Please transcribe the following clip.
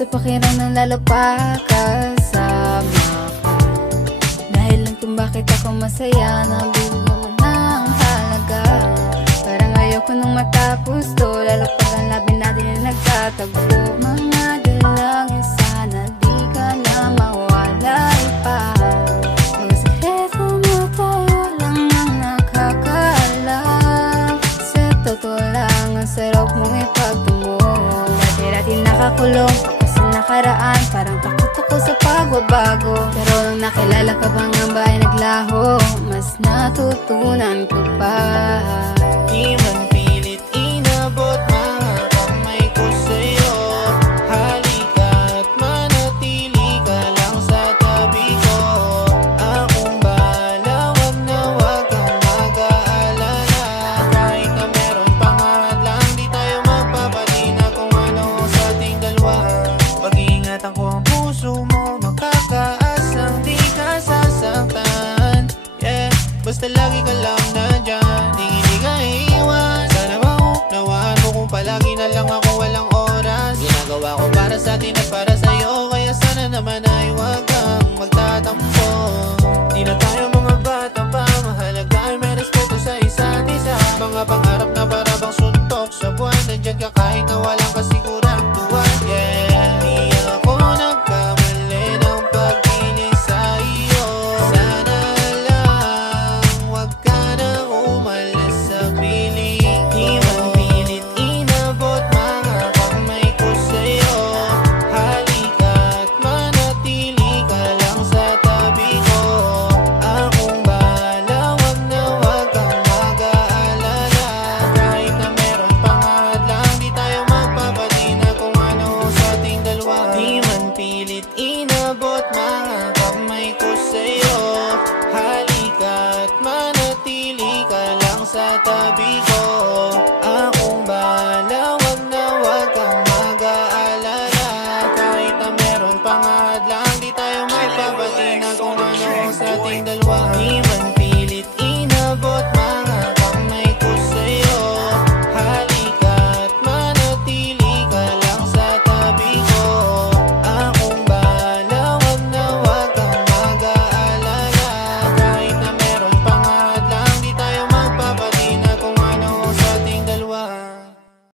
sa pakiram ng lalo pa kasama ka. Dahil lang kung bakit ako masaya, nabigyan mo ng halaga. Parang ayoko nung matapos to, lalo pag ang labi natin ay nagtatagpo. Mga dalangin sana di ka na mawalay pa. Mga sikreto mo tayo lang ang nakakaalam. Sa totoo lang ang sarap mong ipagtumo. Dati-dati nakakulong ako sa nakaraan, parang takot ako sa pagbabago. Pero nung nakilala ka bang ang bahay naglaho, mas natutunan ko pa. Di man pilit inabot mga kamay ko sa'yo. Halika't manatili ka lang sa tabi ko. Akong bahala, wag na wag kang mag-aalala. Kahit na meron pang hadlang, di tayo magpapatina kung ano sa ating dalawa. Pag-iingatan ko ang puso mo, makakaasang di ka sasaktan. Yeah, basta lagi ka lang nandyan, di ka iiwan. Sana maunawaan mo kung palagi na lang ako walang oras. Ginagawa ko para sa atin at para sa'yo, kaya sana naman ay wag kang magtatampo. Di na tayo mga bata pa, mahalaga ay may respeto sa isa't isa. Mga pangarap na para bang suntok sa buwan, nandyan ka kahit na walang kasigurang tuwan. Yeah, di ako nagkamali ng pagkinig sa iyo. Sana lang wag ka nang umalis sa piling. Di man pilit inabot mga kamay ko sa'yo. Halika't manatili ka lang sa tabi ko. Akong bahala, wag na wag kang mag-aalala. Kahit na meron pang hadlang, di tayo magpapatina kung ano sa ating dalawa. Di man pilit inabot mga kamay ko sa'yo. Halika't manatili ka lang sa tabi ko.